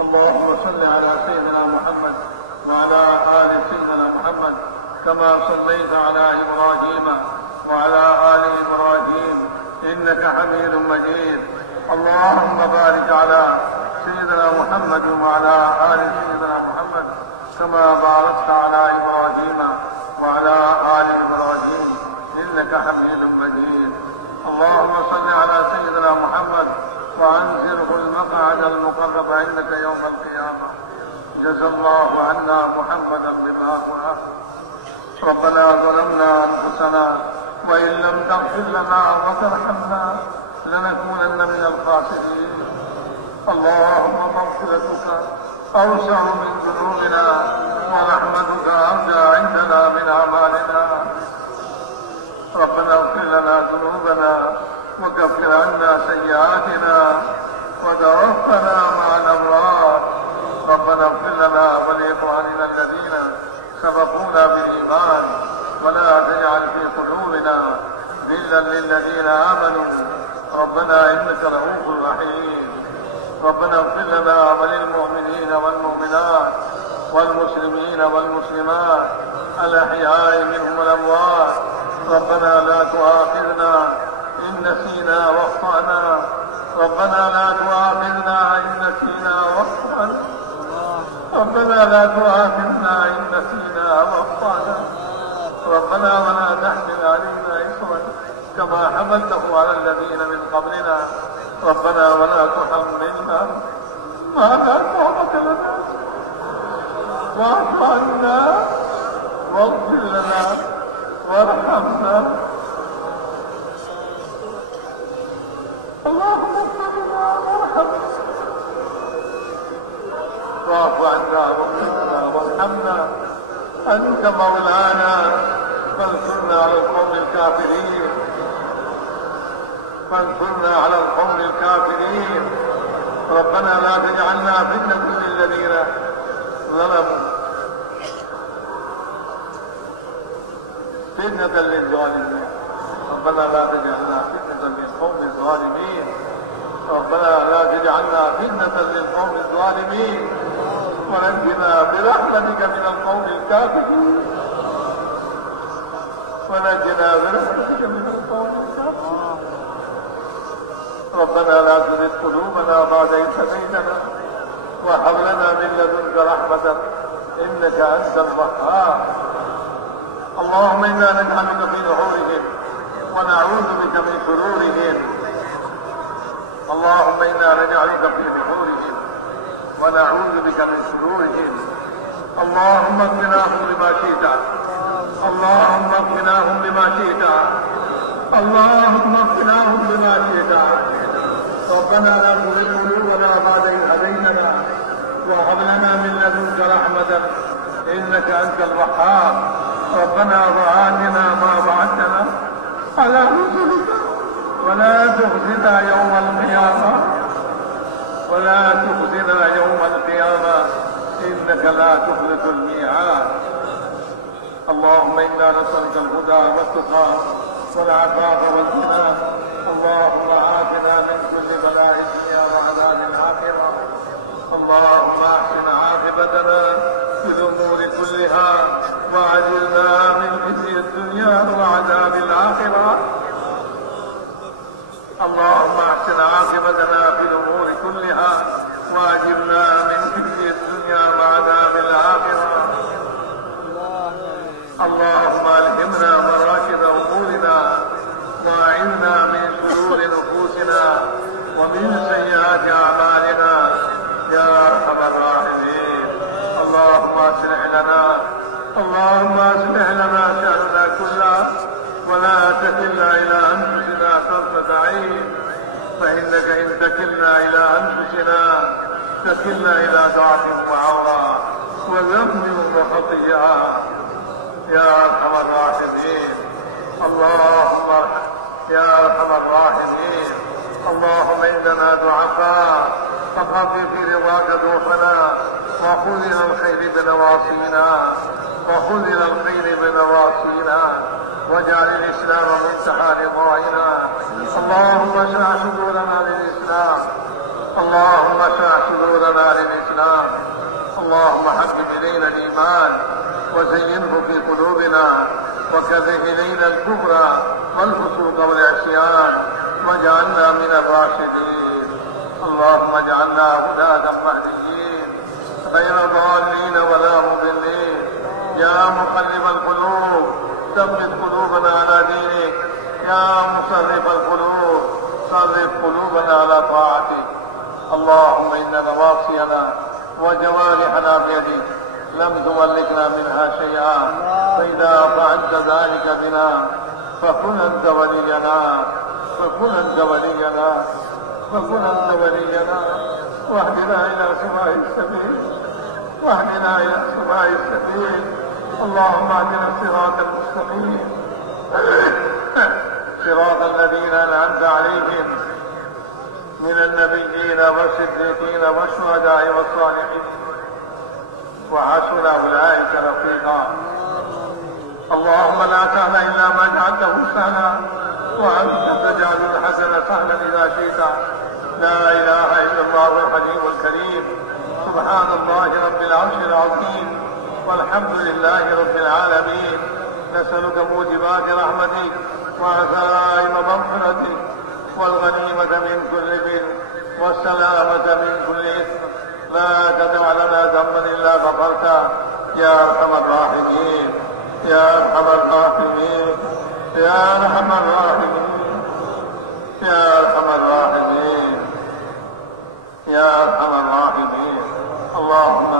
اللهم صل على سيدنا محمد وعلى آل سيدنا محمد كما صليت على إبراهيم وعلى آل إبراهيم إنك حميد مجيد. اللهم بارك على سيدنا محمد وعلى آل سيدنا محمد كما باركت على إبراهيم وعلى آل إبراهيم إنك حميد مجيد. اللهم صل على سيدنا محمد وأنزله المقعد المقرب عندك يوم القيامة. جزا الله عنا محمدا بما هو. ربنا ظلمنا أنفسنا وإن لم تغفر لنا وترحمنا لنكونن من الخاسرين. اللهم مغفرتك أوسع من ذنوبنا ورحمتك أرجى عندنا من أعمالنا. ربنا اغفر لنا ذنوبنا وكفر عنا سيئاتنا وتوفنا مع الأبرار. ربنا اغفر لنا ولإخواننا الذين سبقونا بالإيمان ولا تجعل في قلوبنا غلا للذين آمنوا ربنا إنك رؤوف رحيم. ربنا اغفر لنا وللمؤمنين والمؤمنات والمسلمين والمسلمات الأحياء منهم والأموات. ربنا لا تؤاخذنا إن نسينا واخطأنا. ربنا لا تؤاخذنا إن نسينا واخطأنا. ربنا لا تؤاخذنا إن نسينا واخطأنا. ربنا ولا تحمل علينا إصرا كما حملته على الذين من قبلنا. ربنا ولا تحملنا ما لا طاقة لنا واعف عنا واغفر لنا وارحمنا. اللهم اغفر لنا وارحمنا واعف عنا واغفر لنا وارحمنا. أنت مولانا فانصرنا على القوم الكافرين. فانصرنا على القوم الكافرين. ربنا لا تجعلنا فتنة للذين ظلموا فتنة للظالمين. ربنا لا تجعلنا فتنة للقوم الظالمين. ربنا لا تجعلنا فتنة للقوم الظالمين ونجنا برحمتك من القوم الكافرين. ونجنا برحمتك من القوم الكافرين. ربنا لا تزغ قلوبنا بعد إذ هديتنا وهب لنا من لدنك رحمة إنك أنت الوهاب. اللهم إنا نجعلك في نحورهم ونعوذ بك من شرورهم. اللهم إنا نجعلك في نحورهم ونعوذ بك من شرورهم. اللهم اكفناهم بما شئت. اللهم اكفناهم بما شئت. اللهم اكفناهم بما شئت. ربنا لا تزغ قلوبنا بعد إذ هديتنا وهب لنا من لدنك رحمة إنك أنت الوهاب. ربنا وآتنا ما وعدتنا على رسلك ولا تخزنا يوم القيامة. ولا تخزنا يوم القيامة إنك لا تخلف الميعاد. اللهم إنا نسألك الهدى والتقى والعفاف والغنى. اللهم آتنا من كل بلاء الدنيا وعذاب الآخرة. اللهم أحسن عاقبتنا في الأمور كلها وأجرنا من خزي الدنيا وعذاب الآخرة. اللهم أحسن عاقبتنا في الأمور كلها وأجرنا من خزي الدنيا وعذاب الآخرة. اللهم ألهمنا مراشد أمورنا وأعذنا من شرور نفوسنا ومن سيئات أعمالنا يا أرحم الراحمين. اللهم أصلح لنا شأننا كله ولا تكلنا إلى أنفسنا طرفة عين. فإنك إن تكلنا إلى أنفسنا تكلنا إلى ضعف وعورة وذنب وخطيئة يا أرحم الراحمين. اللهم يا أرحم الراحمين. اللهم إننا ضعفاء فقضي في رضاك ذوقنا وخذ إلى الخير بنواصينا. وخذ إلى الخير بنواصينا واجعل الإسلام منتهى رضائنا. اللهم اشرح صدورنا للإسلام. اللهم اشرح صدورنا للإسلام. وزينه في قلوبنا وكره إلينا الكفر والفسوق والعصيان واجعلنا من الراشدين. اللهم اجعلنا هداة مهديين غير ضالين ولا مضلين. يا مقلب القلوب ثبت قلوبنا على دينك. يا مصرف القلوب صرف قلوبنا على طاعتك. اللهم إن نواصينا وجوارحنا بيدك لم تملكنا منها شيئا، فإذا فعلت ذلك بنا فكن أنت ولينا فكن أنت ولينا فكن أنت ولينا واهدنا إلى سواء السبيل واهدنا إلى سواء السبيل. اللهم اهدنا الصراط المستقيم صراط الذين أنعمت عليهم من النبيين والصديقين والشهداء والصالحين وحسن أولئك رفيقا. اللهم لا سهل إلا ما جعلته سهلا وأنت تجعل الحسن سهلا إذا شئت. لا إله إلا الله الحليم الكريم. سبحان الله رب العرش العظيم والحمد لله رب العالمين. نسألك موجبات رحمتك وعزائم مغفرتك والغنيمة من كل بر والسلامة من كل إثم. لا تدع لنا ذنبا إلا غفرته يا أرحم الراحمين يا أرحم الراحمين يا أرحم الراحمين يا أرحم الراحمين يا أرحم الراحمين. اللهم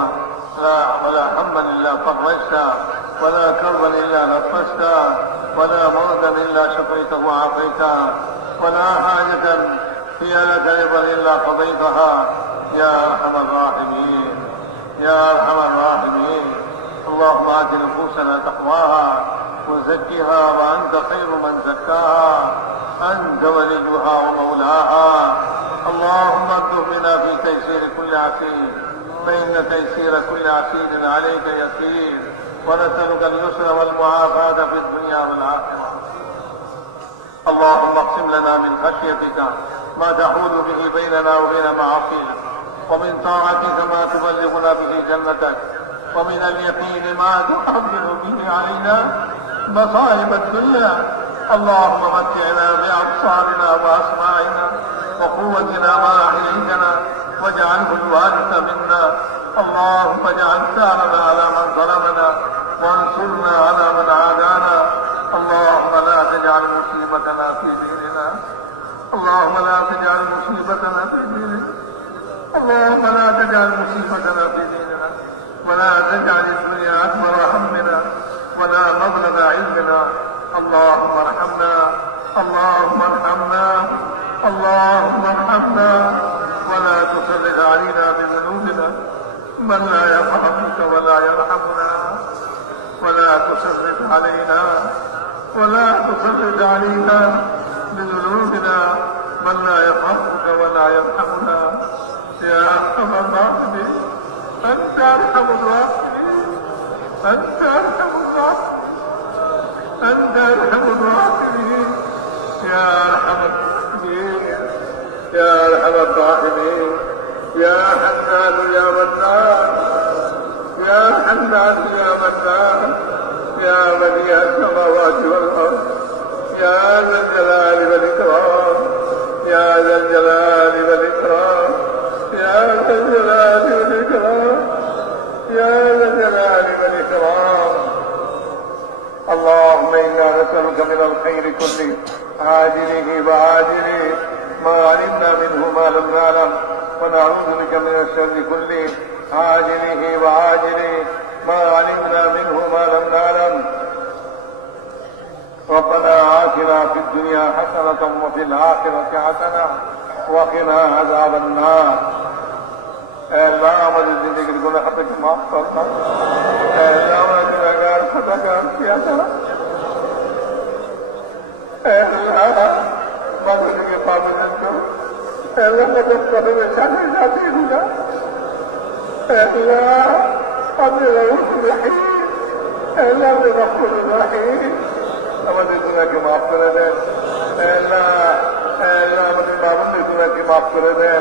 ولا هما إلا فرجته ولا كربا إلا نفسته ولا مرضا إلا شفيته وعافيته ولا حاجة هي لك رضا إلا قضيتها يا أرحم الراحمين يا أرحم الراحمين. اللهم آت نفوسنا تقواها وزكها وأنت خير من زكاها أنت وليها ومولاها. اللهم اكتب بنا في تيسير كل عسير فإن تيسير كل عسير عليك يسير. ونسألك اليسر والمعافاة في الدنيا والآخرة. اللهم اقسم لنا من خشيتك ما تحول به بيننا وبين معاصيك ومن طاعتك ما تبلغنا به جنتك ومن اليقين ما تحمل به علينا مصائب الدنيا. اللهم متعنا بأبصارنا وأسماعنا وقوتنا ما أحييتنا واجعله الوارث منا. اللهم اجعل ثارنا على من ظلمنا وانصرنا على من عادانا. اللهم لا تجعل مصيبتنا في ديننا. اللهم لا تجعل مصيبتنا في ديننا. اللهم لا تجعل مصيبتنا في ديننا ولا تجعل الدنيا أكبر همنا ولا مبلغ علمنا. اللهم ارحمنا اللهم ارحمنا اللهم ارحمنا ولا تسلط علينا بذنوبنا من لا يرحمك ولا يرحمنا. ولا تسلط علينا بذنوبنا من لا يرحمك ولا يرحمنا. يا أرحم الراحمين أنت أرحم الراحمين أنت أرحم الراحمين أنت أرحم الراحمين يا أرحم الراحمين يا أرحم الراحمين. يا حنان يا منان يا حنان يا منان يا بديع السماوات والأرض يا ذا الجلال والإكرام يا ذا الجلال والإكرام يا ذا الجلال والإكرام يا ذا الجلال والإكرام. اللهم إنا نسألك من الخير كله عاجله وعاجله ما علمنا منه ما لم نعلم ونعوذ بك من الشر كله عاجله وعاجله ما علمنا منه ما لم نعلم. ربنا آتنا في الدنيا حسنة وفي الآخرة حسنة وقنا عذاب النار. اے اللہ ہماری زندگی کو خطے کو معاف کرنا. اے اللہ ہمارے گناہگار خطا کار کیا تھا. اے اللہ مدد کے پابند کرو. اے اللہ مدد کرو میں شانے جاتی ہوں. اے اللہ اپنے رؤوف الرحیم اے اللہ اپنے غفور الرحیم ہمارے گناہ کے معاف کر دے. اے اللہ ہمارے پابند کے گناہ کے معاف کر دے.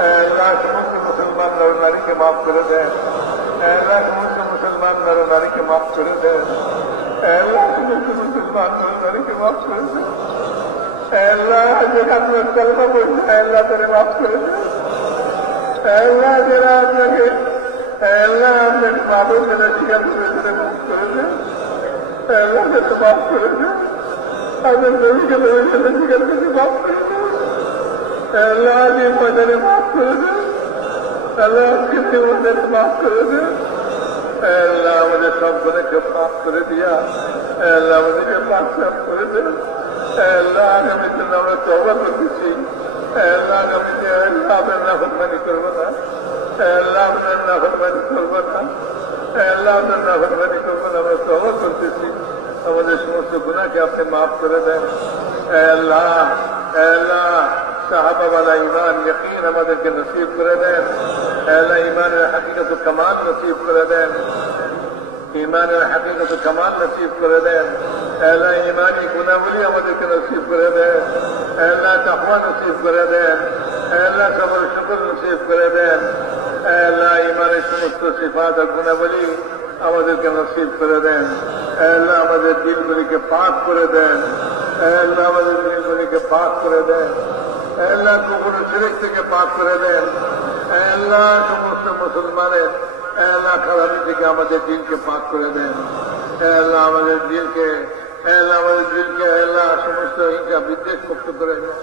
اے اللہ مسلمان ناری کے معاف کر دے. আল্লাহ সমস্ত মুসলমান নরনারীকে মাফ করে দেন। আল্লাহ সমস্ত মুসলমান নরনারীকে মাফ করে দেন। আল্লাহ যেখানে কলমা পড়ছে আল্লাহ তারে মাফ করে দেন। আল্লাহ যারা আপনাকে আল্লাহ আপনার বাবুর যারা স্বীকার করেছে মাফ করে দেন। আল্লাহ যাতে মাফ করে দেন। আপনার নবীকে ভবিষ্যতে স্বীকার করতে মাফ করে দেন। আল্লাহ যে ময়দানে মাফ করে দেন। আল্লাহ আজকে ময়দানে মাফ করে দেন। আল্লাহ আমাদের সব গুণকে মাফ করে দিয়া আল্লাহ আমাদেরকে মাফ করে দেন। আল্লাহ আগামীর জন্য আমরা তওবা করতেছি। আল্লাহ আগামীতে আল্লাহ আপনার নাফরমানি করবো না। আল্লাহ আপনার নাফরমানি করবো না। আল্লাহ আপনার নাফরমানি করবো না। আমরা তওবা করতেছি। আমাদের সমস্ত গুনাহকে আপনি মাফ করে দেন। আল্লাহ আল্লাহ সাহাবাওয়ালা ঈমান ইয়াকিন আমাদেরকে নসিব করে দেন। আল্লাহ ঈমানের হাকিকত কামাল নসিব করে দেন। ঈমানের হাকিকত কামাল নসিব করে দেন। আল্লাহ ঈমানি গুণাবলী আমাদেরকে নসিব করে দেন। আল্লাহ তাকওয়া নসিব করে দেন। আল্লাহ সবর শুকর নসিব করে দেন। আল্লাহ ঈমানের সমস্ত সিফাত আর গুণাবলী আমাদেরকে নসিব করে দেন। আল্লাহ আমাদের দিলগুলিকে পাক করে দেন। আল্লাহ আমাদের দিলগুলিকে পাক করে দেন। আল্লাহ কুফর শিরক থেকে পাক করে দেন। আল্লাহ সমস্ত মুসলমানের আল্লাহ খারাপি থেকে আমাদের দিলকে পাক করে দেন। আল্লাহ আমাদের দিলকে আল্লাহ সমস্ত হিংসা বিদ্বেষ মুক্ত করে দেন।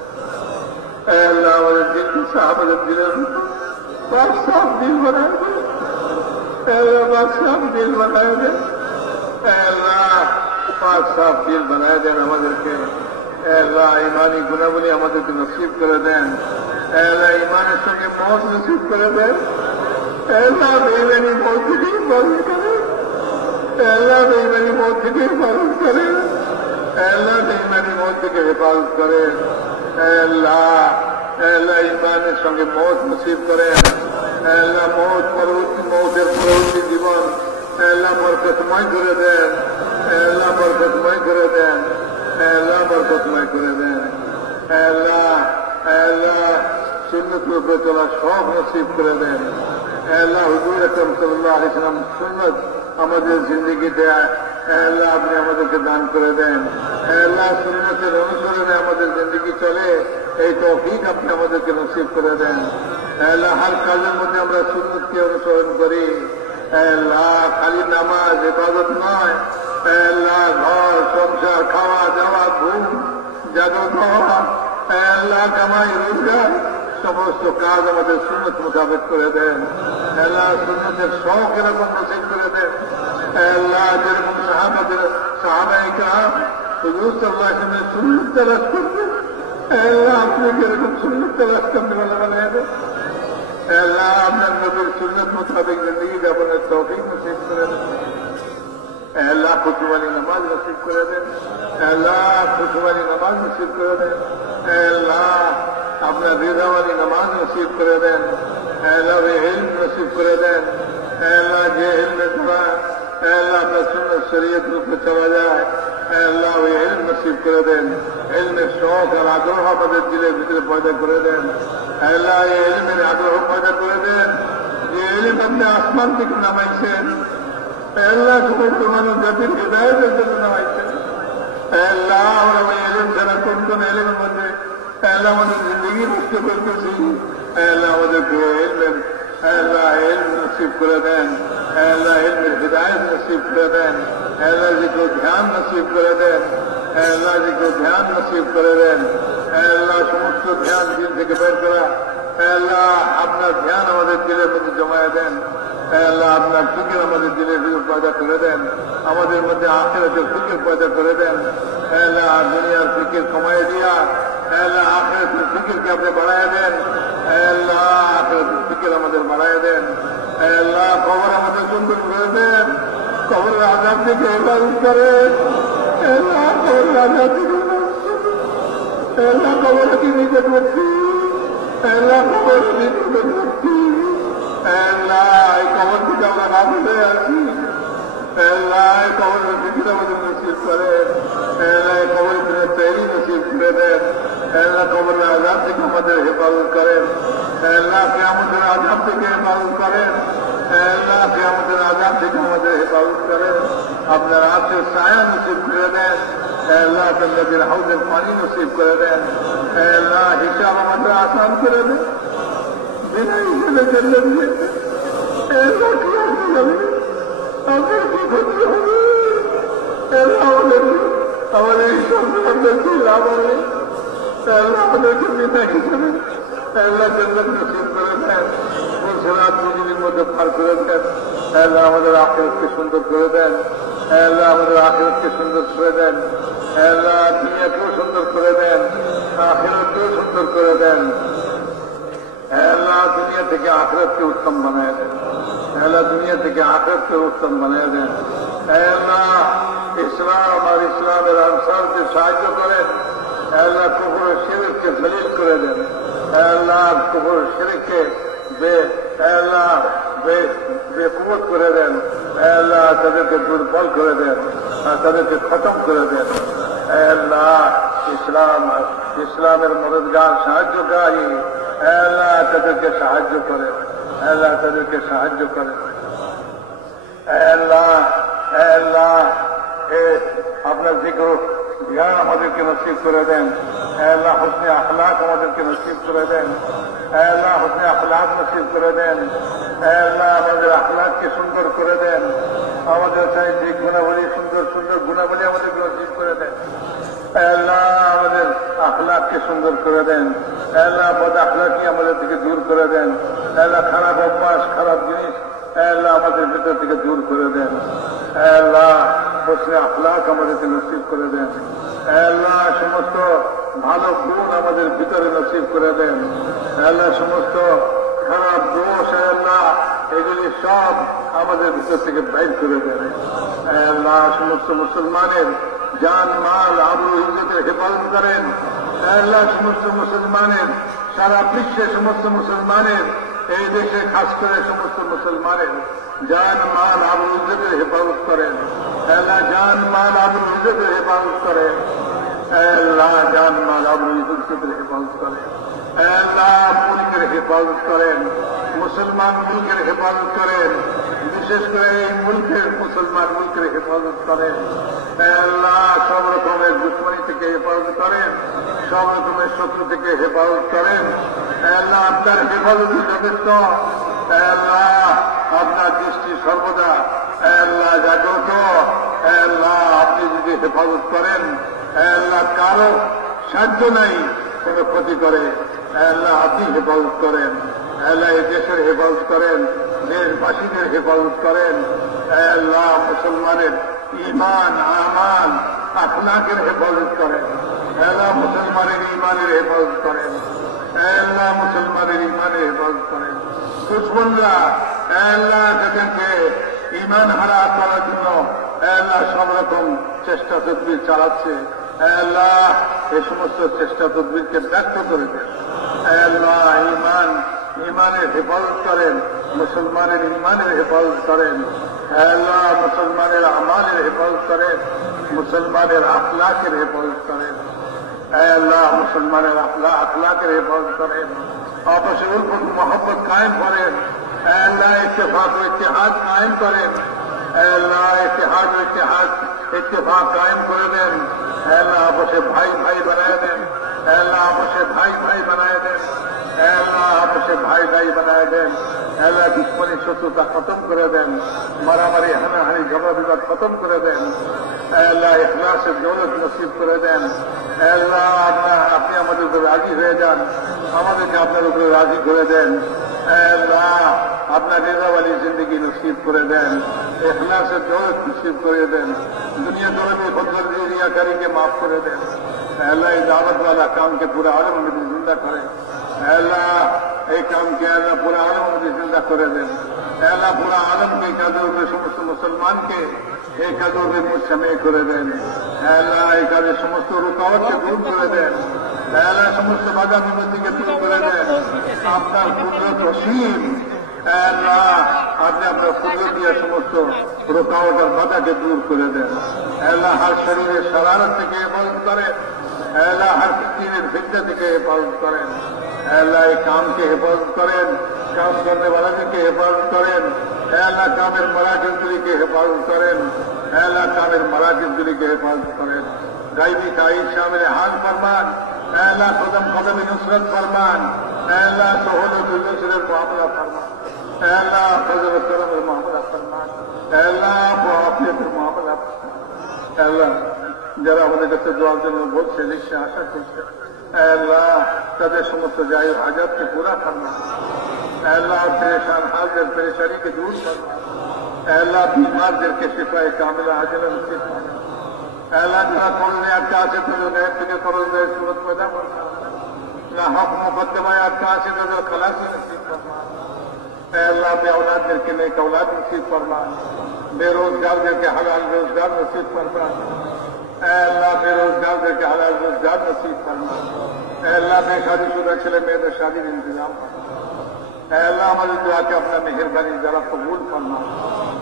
আল্লাহ আমাদের দিলকে সাহাবাদের দিলের বাদশাহ দিল বানায় দেন। আল্লাহ বাদশাহ দিল বানায় দেন। আল্লাহ বাদশাহ দিল বানায় দেন আমাদেরকে। আল্লাহ ইমানি গুণাবলী আমাদেরকে নসিব করে দেন। আল্লাহ ইমানের সঙ্গে মত নসিব করে দেন। আল্লাহ বেঈমানি মত থেকে হেফাজত করেন। আল্লাহ বেঈমানি মত থেকে হেফাজত করেন। আল্লাহ বেঈমানি মত থেকে হেফাজত করেন। আল্লাহ আল্লাহ ইমানের সঙ্গে মত নসিব করেন। আল্লাহ মৌতের পরবর্তী জীবন আল্লাহ বরকতময় করে দেন। আল্লাহ বরকতময় করে দেন। আল্লাহ বরকতময় করে দেন। আল্লাহ আল্লাহ সুন্নতের উপরে চলা সব নসিব করে দেন। আল্লাহ হুজুর আকরাম সাল্লাল্লাহু আলাইহি ওয়াসাল্লাম সুন্নত আমাদের জিন্দগিতে আল্লাহ আপনি আমাদেরকে দান করে দেন। আল্লাহ সুন্নতের অনুসরণে আমাদের জিন্দগি চলে এই তৌফিক আপনি আমাদেরকে নসিব করে দেন। আল্লাহ হার কাজের মধ্যে আমরা সুন্নতকে অনুসরণ করি। আল্লাহ খালি নামাজ ইবাদত নয়। আল্লাহ ঘর সংসার খাওয়া দাওয়া ঘুম জাগরণ হওয়া আল্লাহ কামাই রোজগার সমস্ত কাজ আমাদের সুন্নত মোতাবেক করে দেন। আল্লাহ সুন্নতের শখ এরকম নসিব করে দেন। আল্লাহ যেরকম সাহাবায়ে কেরাম হুজুর সাল্লাল্লাহু আলাইহি ওয়াসাল্লামের সুন্নত তালাশ করতেন। আল্লাহ আপনি যেরকম সুন্নত তালাশ করতে বানায় দেন। আল্লাহ আপনার নবীর সুন্নত মোতাবেক জিন্দগি যাপনের তৌফিক নসিব করে দেন। আল্লাহ খুশবানি নামাজ নসিব করে দেন। আল্লাহ খুশবানি নামাজ নসিব করে দেন। আল্লাহ আপনার রিজাওয়ালি নামাজ নসিব করে দেন। আল্লাহ ইলম নসিব করে দেন। আল্লাহ যে ইলমের দ্বারা আল্লাহ আপনার সুন্নাত শরীয়ত রূপে চলা যায় আল্লাহ ওই ইলম নসিব করে দেন। ইলমের শখ আর আগ্রহ আমাদের দিলের ভিতরে পয়দা করে দেন। আল্লাহ এই ইলমের আগ্রহ পয়দা করে দেন যে ইলম আপনি আসমান থেকে নামাইছেন। আল্লাহ সমস্ত মানব জাতির হেদায়েতের জন্য নামাইছেন। আল্লাহ আমরা ওই ইলম ছাড়া কোন কোন ইলমের মধ্যে আল্লাহ আমাদের জিন্দগি নষ্ট করতেছি। আল্লাহ আমাদেরকে ইলমের আল্লাহ ইলম নসিব করে দেন। আল্লাহ ইলমের হিদায়াত নসিব করে দেন। আল্লাহ জিকে ধ্যান নসিব করে দেন। আল্লাহ জিকে ধ্যান নসিব করে দেন। আল্লাহ সমস্ত ধ্যান দিন থেকে বের করা আল্লাহ আপনার ধ্যান আমাদের দিলের মধ্যে জমায়ে দেন। আল্লাহ আপনার ফিকির আমাদের দিলের ভিতর পয়দা করে দেন। আমাদের মধ্যে আখিরাতের ফিকির পয়দা করে দেন। আল্লাহ দুনিয়ার ফিকির কমায় দিয়া আল্লাহ আখিরাতের ফিকিরকে আপনি বাড়ায় দেন। আল্লাহ আখিরাতের ফিকির আমাদের বাড়ায় দেন। আল্লাহ কবর আমাদের সুন্দর করে দেন। কবরের আযাব থেকে হেফাজত করেন। আল্লাহ কবরের আযাব থেকে আল্লাহ কবরের নিকট করছি। আল্লাহ কবরের নিকট করছি। আল্লাহ এই কবর থেকে আমরা রাজি হয়ে আছি। আল্লাহ এই কবরের ফিকির আমাদের নসিব করেন। আল্লাহ এই কবরের তৈরি নসিব করে দেন। আল্লাহ কবরের আযাব থেকে আমাদের হেফাজত করেন। আল্লাহ কিয়ামতের আযাব থেকে হেফাজত করেন। আল্লাহ কিয়ামতের আযাব থেকে আমাদের হেফাজত করেন, আপনার আরশের ছায়া নসিব করে দেন, আল্লাহ নবীর হাউজের পানি নসিব করে দেন, আল্লাহ হিসাব আমাদের আসান করে দেন, বিনা হিসেবে জান্নাত দিয়ে দেন। আল্লাহ কিয়ামতে যাবে আমাদের কি ক্ষতি হবে? আল্লাহ আমাদের হিসাব আমাদের কি লাভ হবে? আল্লাহ আমাদেরকে বিনা হিসেবে আল্লাহ জান্নাত নসিব করে দেন, মুসরাত পৃথিবীর মধ্যে পার করে দেন। আল্লাহ আমাদের আখিরাতকে সুন্দর করে দেন, আল্লাহ আমাদের আখিরাতকে সুন্দর করে দেন, আল্লাহ দুনিয়াকেও সুন্দর করে দেন, আখিরাতকেও সুন্দর করে দেন। আল্লাহ দুনিয়া থেকে আখিরাতকে উত্তম বানিয়ে দেন, আল্লাহ দুনিয়া থেকে আখিরাতকে উত্তম বানিয়ে দেন। আল্লাহ ইসলাম আর ইসলামের আনসারকে সাহায্য করেন, আল্লাহ কুফর ও শিরককে দলিল করে দেন, আল্লাহ কুফর ও শিরককে বেকুবত করে দেন, আল্লাহ তাদেরকে দুর্বল করে দেন, তাদেরকে খতম করে দেন। আল্লাহ ইসলামের মদদগার সাহায্যকারী, আল্লাহ তাদেরকে সাহায্য করেন, আল্লাহ তাদেরকে সাহায্য করেন। আল্লাহ আল্লাহ আপনার জিক্র জ্ঞান আমাদেরকে নসিব করে দেন, আল্লাহ হুসনে আখলাক আমাদেরকে নসিব করে দেন, আল্লাহ হুসনে আখলাক নসিব করে দেন, আল্লাহ আমাদের আখলাককে সুন্দর করে দেন, আমাদের চাই যে গুণাবলী সুন্দর সুন্দর গুণাবলী আমাদেরকে নসিব করে দেন। আল্লাহ আমাদের আখলাককে সুন্দর করে দেন, আল্লাহ বদ আখলাকি আমাদের থেকে দূর করে দেন, আল্লাহ খারাপ অভ্যাস খারাপ জিনিস আল্লাহ আমাদের ভিতর থেকে দূর করে দেন, আল্লাহ হুসনে আখলাক আমাদেরকে নসিব করে দেন, আল্লাহ সমস্ত ভালো গুণ আমাদের ভিতরে নসিব করে দেন, আল্লাহ সমস্ত খারাপ দোষ আল্লাহ এগুলি সব আমাদের ভিতর থেকে বাইর করে দেন। আল্লাহ সমস্ত মুসলমানের জান মাল আবরু ইজ্জতের হেফাজত করেন, আল্লাহ সমস্ত মুসলমানের সারা বিশ্বে সমস্ত মুসলমানের এই দেশে খাস করে সমস্ত মুসলমানের জান মাল আবরু ইজ্জতের হেফাজত করেন, আল্লাহ জান মাল আবরু ইজ্জতের হেফাজত করেন, আল্লাহ জান মাল আবরু ইজ্জতের হেফাজত করেন, আল্লাহ মুলকের হেফাজত করেন, মুসলমান মুলকের হেফাজত করেন, বিশেষ করে এই মুলকের মুসলমান মুলকের হেফাজত করেন, আল্লাহ সব রকমের দুশ্মনী থেকে হেফাজত করেন, সব রকমের শত্রু থেকে হেফাজত করেন, আল্লাহ আপনার হেফাজত যথেষ্ট, আল্লাহ আপনার দৃষ্টি সর্বদা আল্লাহ জাগ্রত, আল্লাহ আপনি যদি হেফাজত করেন আল্লাহ কারো সাহায্য নাই কোন ক্ষতি করে, আল্লাহ আপনি হেফাজত করেন, আল্লাহ এই দেশের হেফাজত করেন, দেশবাসীদের হেফাজত করেন, আল্লাহ মুসলমানের ইমান আমাল আখলাকের হেফাজত করেন, আল্লাহ মুসলমানের ইমানের হেফাজত করেন, আল্লাহ মুসলমানের ইমানের হেফাজত করেন। দুশ্মনরা আল্লাহ তাদেরকে ইমান হারা করার জন্য আল্লাহ সব রকম চেষ্টা তদবির চালাচ্ছে, আল্লাহ এই সমস্ত চেষ্টা তদবিরকে ব্যর্থ করে দেন, আল্লাহ ইমানের হেফাজত করেন, মুসলমানের ইমানের হেফাজত করেন, আল্লাহ মুসলমানের আমালের হেফাজত করেন, মুসলমানের আখলাকের হেফাজত করেন, আল্লাহ মুসলমানের আখলাকের হেফাজত করেন, আপসে উলফত মোহাম্মত কায়েম করেন, আল্লাহ ইত্তেফাক ও ইত্তেহাদ কায়েম করেন, আল্লাহ ইত্তেহাদ ও ইত্তেফাক কায়েম করে দেন, আল্লাহ আপসে ভাই ভাই বানায় দেন, আল্লাহ আপসে ভাই ভাই বানায় দেন, আল্লাহ আপসে ভাই ভাই বানায় দেন, আল্লাহ দুশ্মনী শত্রুতা খতম করে দেন, মারামারি হানাহানি ঝগড়া বিবাদ খতম করে দেন, আল্লাহ ইখলাসের দৌলত নসিব করে দেন, আল্লাহ আপনি আমাদের উপরে রাজি হয়ে যান, আমাদেরকে আপনার উপরে রাজি করে দেন, আল্লাহ আপনার রেজাওয়ালি জিন্দগি নসিব করে দেন, ইখলাসের দৌলত নসিব করে দেন, দুনিয়া দৌলতে ফজল রিয়াকারীকে মাফ করে দেন, আল্লাহ এই দাওয়াত वाला কামকে পুরো আলম में जिंदा करें, আল্লাহ এই কামকে আল্লাহ পুরো আলম में जिंदा করে দেন, আল্লাহ পুরো আলমকে কাজের উপরে সমস্ত মুসলমানকে এই কাজের উপরে মুসলমান করে দেন, আল্লাহ এই কাজের সমস্ত রুকাওয়াতকে দূর করে দেন, আল্লাহ সমস্ত বাধা বিপত্তিকে দূর করে দেন, আপনার কুদরত অসীম, আল্লাহ আপনি আপনার কুদরত দিয়ে সমস্ত রুকাওয়াত আর বাধাকে দূর করে দেন, আল্লাহ हर শরীরের শরারত থেকে হেফাজত করেন, আল্লাহ हर ফিতনার ফিতনা থেকে হেফাজত করেন, আল্লাহ এই কামকে হেফাজত করেন, কাম করने वालों के हेफाजत करें, अल्लाह कामिल मराकिज़গুলিকে হেফাজত করেন, अल्लाह कामिल मराकिज़গুলিকে হেফাজত করেন, गायबी कायद शामिल हाल फरमान, अल्लाह कदम कदम नुसरत फरमान, अल्लाह सहूलत नसरत मामला फरमान, अल्लाह फजल करम मामला फरमान, अल्लाह आफियत मामला फरमान। अल्लाह যারা আমাদের কাছে দোয়ার জন্য বলছে, নিশ্চয় আশা করছে, আল্লাহ তাদের সমস্ত জায়গা হাজাতকে পুরা ফরমান, আল্লাহ পরেশান হালদের পরেশানিকে দূর ফরমান, আল্লাহ बीमारদেরকে শিফায়ে কামিলা আজলা নসিব ফরমান, আল্লাহ যারা করলে আটকা আছে তাদের গায়েব থেকে করলে সুরত পয়দা ফরমান, না হক মুকদ্দমায় আটকা আছে তাদের খালাস নসিব ফরমান, আল্লাহ বেঔলাদদেরকে নেক औलाद নসিব ফরমান, বেরোজগারদেরকে হালাল রোজগার নসিব ফরমান, अल्लाह बेरोजगार के हालात रोजगार नसीब फरमा, अल्लाह बेशादीशुदा ছেলে মেয়েদের शादीर इंतजाम फरमा, अल्लाह हमारी दुआ के अपना मेहरबानी जरा कबूल फरमा।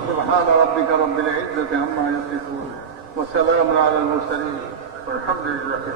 सुब्हान रब्बिक रब्बिल इज्जति अम्मा यसिफून व सलामुन अलल मुरसलीन वल्हम्दुलिल्लाहि।